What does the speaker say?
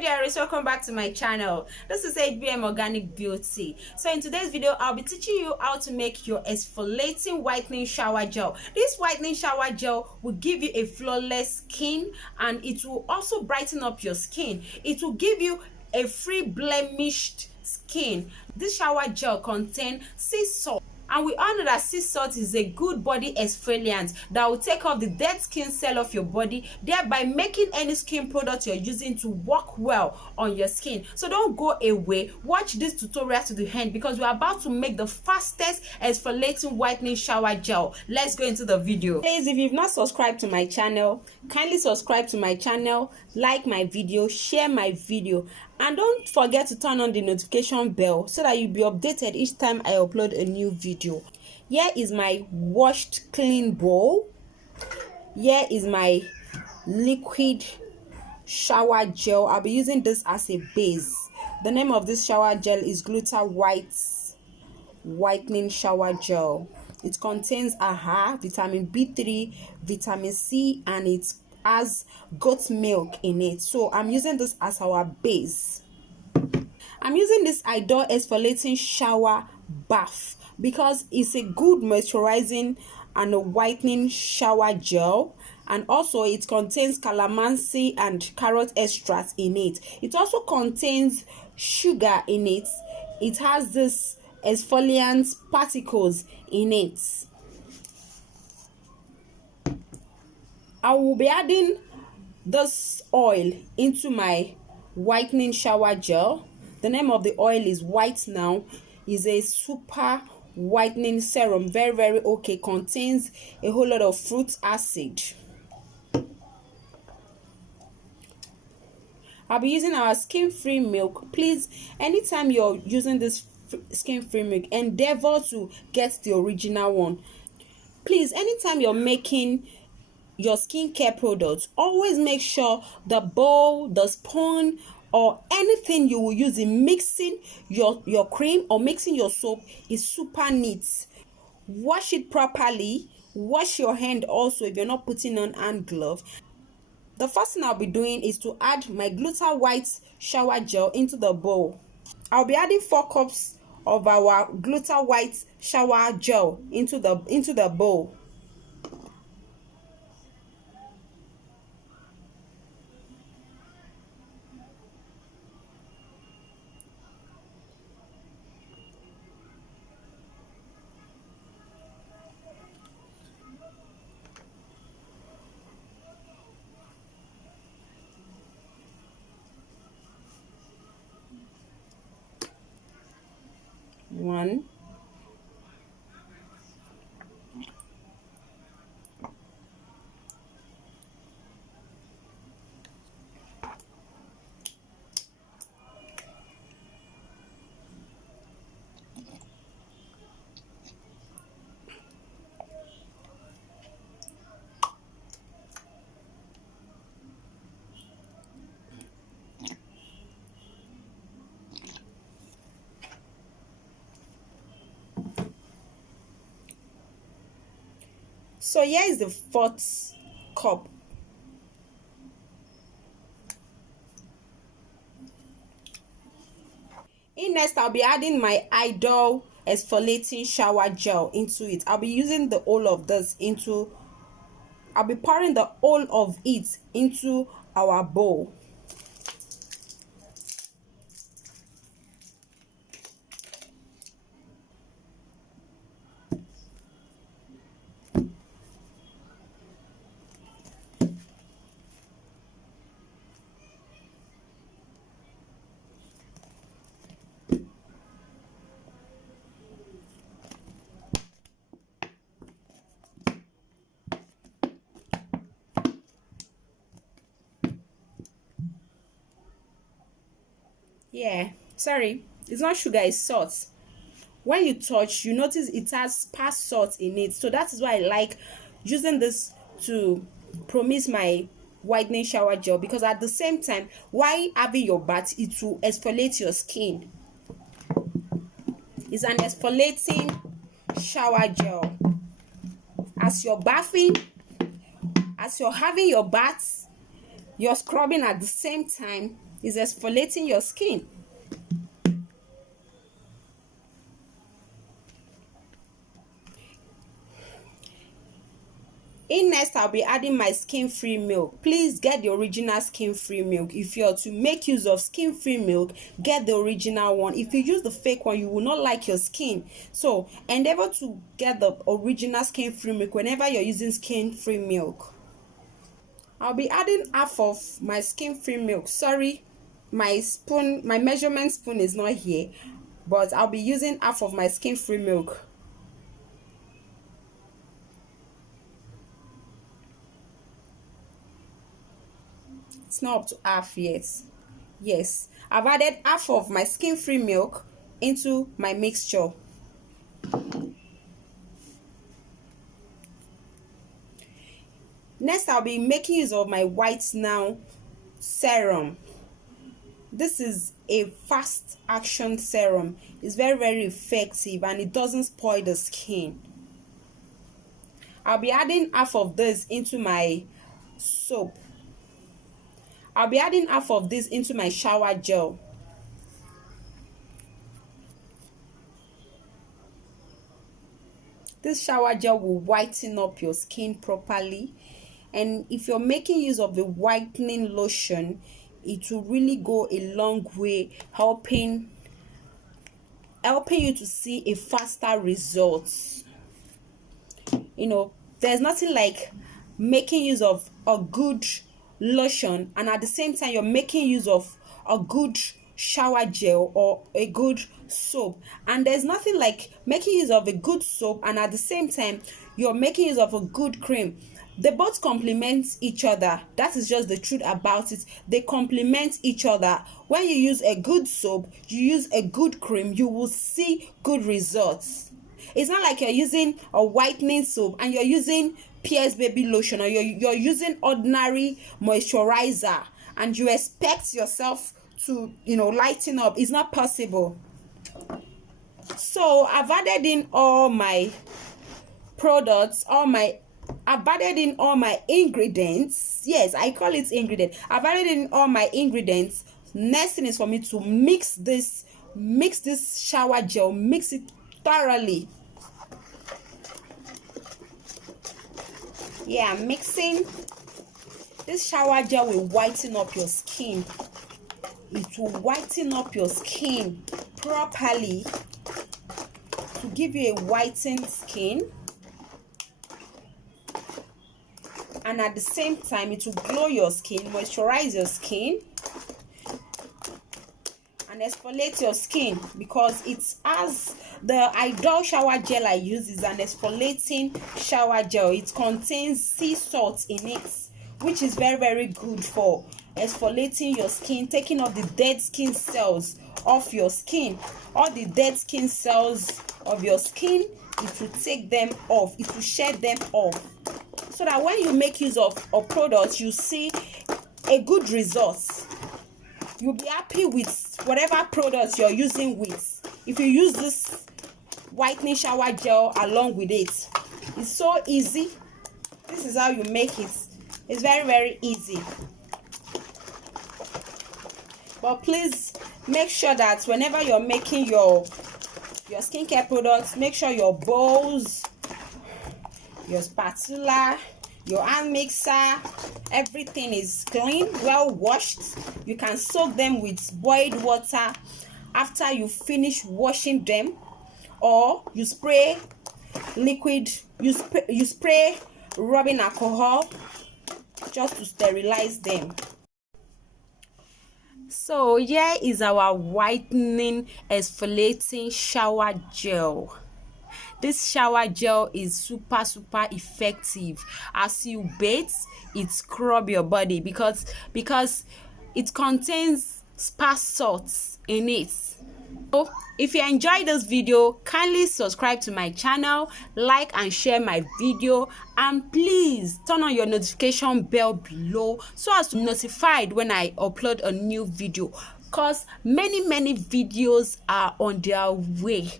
dearies, welcome back to my channel. This is HBM Organic Beauty. So in today's video, I'll be teaching you how to make your exfoliating whitening shower gel. This whitening shower gel will give you a flawless skin, and it will also brighten up your skin. It will give you a free blemished skin. This shower gel contains sea salt. And we all know that sea salt is a good body exfoliant that will take off the dead skin cell of your body, thereby making any skin product you're using to work well on your skin. So don't go away. Watch this tutorial to the end because we're about to make the fastest exfoliating whitening shower gel. Let's go into the video. Please, if you've not subscribed to my channel, kindly subscribe to my channel, like my video, share my video, and don't forget to turn on the notification bell so that you'll be updated each time I upload a new video. Here is my washed clean bowl. Here is my liquid shower gel. I'll be using this as a base. The name of this shower gel is Gluta Whitening Shower Gel. It contains AHA, vitamin B3, vitamin C, and it has goat milk in it. So I'm using this as our base. I'm using this Idol exfoliating shower bath because it's a good moisturizing and a whitening shower gel, and also it contains calamansi and carrot extract in it. It also contains sugar in it. It has this exfoliant particles in it. I will be adding this oil into my whitening shower gel. The name of the oil is White Now. Is a super whitening serum. Very okay. Contains a whole lot of fruit acid. I'll be using our skin-free milk. Please, anytime you're using this skin-free milk, endeavor to get the original one. Please, anytime you're making your skincare products, always make sure the bowl, the spoon, or anything you will use in mixing your cream or mixing your soap is super neat. Wash it properly. Wash your hand also if you're not putting on hand glove. The first thing I'll be doing is to add my Gluta White shower gel into the bowl. I'll be adding 4 cups of our Gluta White shower gel into the bowl. One, so here is the 4th cup. In next, I'll be adding my Idol exfoliating shower gel into it. I'll be using the whole of this into, I'll be pouring the whole of it into our bowl. Yeah, sorry, it's not sugar, it's salt. When you touch, you notice it has past salt in it, so that is why I like using this to promise my whitening shower gel, because at the same time, while having your bath, it will exfoliate your skin. It's an exfoliating shower gel. As you're bathing, as you're having your bath, you're scrubbing at the same time, It's exfoliating your skin. In next, I'll be adding my skin-free milk. Please get the original skin-free milk. If you're to make use of skin-free milk, get the original one. If you use the fake one, you will not like your skin. So endeavor to get the original skin-free milk whenever you're using skin-free milk. I'll be adding half of my skin-free milk. Sorry, my measurement spoon is not here, but I'll be using half of my skin-free milk. It's not up to half yet. Yes, I've added half of my skin-free milk into my mixture. Next, I'll be making use of my Whitening serum. This is a fast action serum. It's very effective and it doesn't spoil the skin. I'll be adding half of this into my soap. I'll be adding half of this into my shower gel. This shower gel will whiten up your skin properly, and if you're making use of the whitening lotion, it will really go a long way helping you to see a faster results. You know, there's nothing like making use of a good lotion and at the same time you're making use of a good shower gel or a good soap, and there's nothing like making use of a good soap and at the same time you're making use of a good cream. They both complement each other. That is just the truth about it. They complement each other. When you use a good soap, you use a good cream, you will see good results. It's not like you're using a whitening soap and you're using Pierce baby lotion, or you're using ordinary moisturizer and you expect yourself to, you know, lighten up. It's not possible. So I've added in all my products, I've added in all my ingredients. Yes, I call it ingredient. I've added in all my ingredients. Next thing is for me to mix this shower gel, mix it thoroughly. Yeah, mixing. This shower gel will whiten up your skin. It will whiten up your skin properly to give you a whitened skin, and at the same time it will glow your skin, moisturize your skin, and exfoliate your skin, because it's as the Idol shower gel I use is an exfoliating shower gel. It contains sea salt in it, which is very good for exfoliating your skin, taking off the dead skin cells off your skin. All the dead skin cells of your skin, it will take them off, it will shed them off, so that when you make use of products, you see a good result. You'll be happy with whatever products you're using with. If you use this whitening shower gel along with it, it's so easy. This is how you make it. It's very easy. But please make sure that whenever you're making your skincare products, make sure your bowls, your spatula, your hand mixer, everything is clean, well washed. You can soak them with boiled water after you finish washing them, or you spray liquid, you spray rubbing alcohol just to sterilize them. So here is our whitening exfoliating shower gel. This shower gel is super effective. As you bathe, it scrub your body because it contains sparse salts in it. So if you enjoyed this video, kindly subscribe to my channel, like and share my video, and please turn on your notification bell below so as to be notified when I upload a new video, because many videos are on their way.